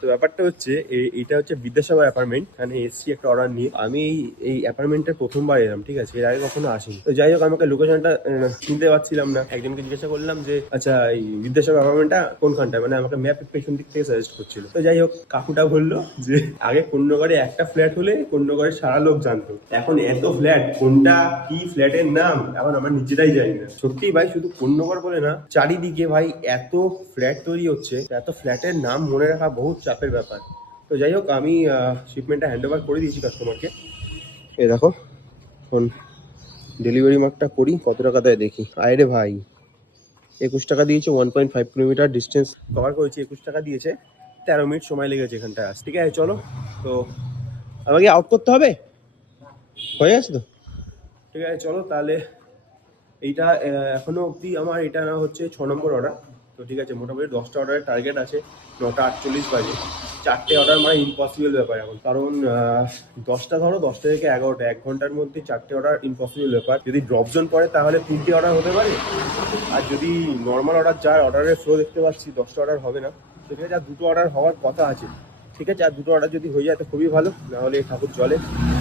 তো ব্যাপারটা হচ্ছে এইটা হচ্ছে বিদ্যাসাগর অ্যাপার্টমেন্ট। এখানে এসছি একটা অর্ডার নিয়ে। আমি এই অ্যাপার্টমেন্টে প্রথমবার এলাম, ঠিক আছে, এর আগে কখনো আসিনি। তো যাই হোক, আমাকে লোকেশনটা চিনতে পারছিলাম না। একজনকে জিজ্ঞাসা করলাম যে আচ্ছা এই বিদ্যাসাগর অ্যাপার্টমেন্টটা কোনখানটায়, মানে আমাকে ম্যাপ পেছন দিক থেকে সাজেস্ট করছিল। তো যাই হোক, কাকুটা বললো যে আগে কোন্নগরে একটা ফ্ল্যাট হলে কোন্নগরের সারা লোক জানতো, এখন এত ফ্ল্যাট, কোনটা কি ফ্ল্যাটের নাম এখন আমরা নিজেরাই জানি না। সত্যি ভাই, শুধু কোন্নগর বলে না, চারিদিকে ভাই এত ফ্ল্যাট তৈরি হচ্ছে, এত ফ্ল্যাটের নাম মনে রাখা বহুত চাপের ব্যাপার। তো যাই হোক, আমি শিপমেন্টটা হ্যান্ড ওভার করে দিয়েছি কাস্টমারকে। এ দেখো, এখন ডেলিভারি মার্কটা করি, কত টাকা দেয় দেখি। আরে ভাই, 21 টাকা দিয়েছে, 1.5 কিলোমিটার ডিস্টেন্স কভার করেছি। 21 টাকা দিয়েছে, 13 মিনিট সময় লেগেছে এখানটায় আস। ঠিক আছে চলো, তো আমাকে আউট করতে হবে, হয়ে গেছে তো? ঠিক আছে চলো তাহলে। এইটা এখনো অবধি আমার এটা না হচ্ছে 6 নম্বর অর্ডার। তো ঠিক আছে, মোটামুটি 10টা অর্ডারের টার্গেট আছে। 9টা 48 বাজে, 4টে অর্ডার মানে ইম্পসিবল ব্যাপার এখন। কারণ 10টা ধরো, 10টা থেকে 11টা, 1 ঘন্টার মধ্যে 4টে অর্ডার ইম্পসিবল ব্যাপার। যদি ড্রপ জোন পড়ে তাহলে 3টে অর্ডার হতে পারে। আর যদি নর্মাল অর্ডার যায়, অর্ডারের ফ্লো দেখতে পাচ্ছি 10টা অর্ডার হবে না। তো ঠিক আছে, আর 2টো অর্ডার হওয়ার কথা আছে। ঠিক আছে, আর 2টো অর্ডার যদি হয়ে যায় তো খুবই ভালো, নাহলে ঠাকুর জলে।